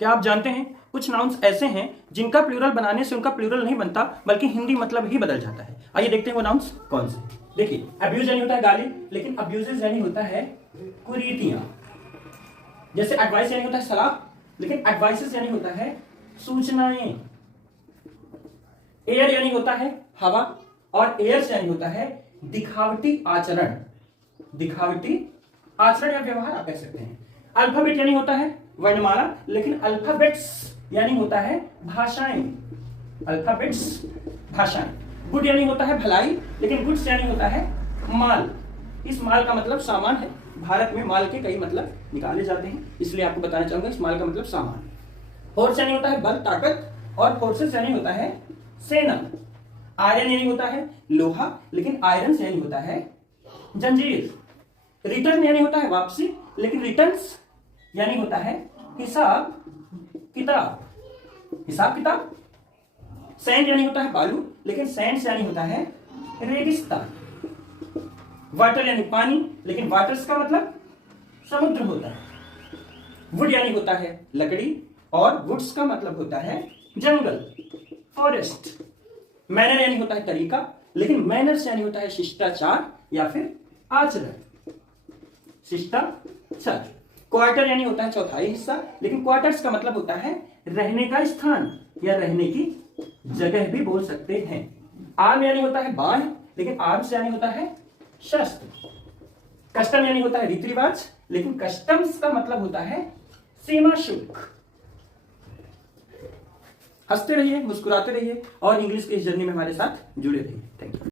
क्या आप जानते हैं कुछ नाउन्स ऐसे हैं जिनका प्लूरल बनाने से उनका प्लूरल नहीं बनता बल्कि हिंदी मतलब ही बदल जाता है। आइए देखते हैं वो नाउन्स कौन से। देखिए, अब्यूज यानी होता है गाली, लेकिन अब्यूजेस यानी होता है कुरीतियां। जैसे एडवाइस यानी होता है सलाह, लेकिन एडवाइसेस यानी होता है सूचनाएं। एयर यानी होता है हवा, और एयर्स यानी होता है दिखावटी आचरण। दिखावटी आचरण या व्यवहार आप कह सकते हैं। अल्फाबेट यानी होता है वर्णमाला, लेकिन अल्फाबेट्स यानी होता है भाषाएं। अल्फाबेट्स भाषाएं। गुड यानी होता है भलाई, लेकिन गुड्स यानी होता है माल। इस माल का मतलब सामान है। भारत में माल के कई मतलब निकाले जाते हैं, इसलिए आपको बताना चाहूंगा इस माल का मतलब सामान। फोर्स यानी होता है बल, ताकत, और फोर्सेस यानी होता है सेना। आयरन यानी होता है लोहा, लेकिन आयरन यानी होता है जंजीर। रिटर्न यानी होता है वापसी, लेकिन रिटर्न्स यानी होता है हिसाब किताब। हिसाब किताब। सैंड यानी होता है बालू, लेकिन सैंड्स यानी होता है रेगिस्तान। वाटर यानी पानी, लेकिन वाटर्स का मतलब समुद्र होता है। वुड यानी होता है लकड़ी, और वुड्स का मतलब होता है जंगल, फॉरेस्ट। मैनर यानी होता है तरीका, लेकिन मैनर्स यानी होता है शिष्टाचार या फिर आचरण। शिष्टाचार। क्वार्टर यानी होता है चौथाई हिस्सा, लेकिन क्वार्टर्स का मतलब होता है रहने का स्थान या रहने की जगह भी बोल सकते हैं। आर्म यानी होता है बाण, लेकिन आर्म्स यानी होता है शस्त्र। कस्टम यानी होता है रीति रिवाज, लेकिन कस्टम्स का मतलब होता है सीमा शुल्क। हंसते रहिए, मुस्कुराते रहिए, और इंग्लिश की इस जर्नी में हमारे साथ जुड़े रहिए। Thank you.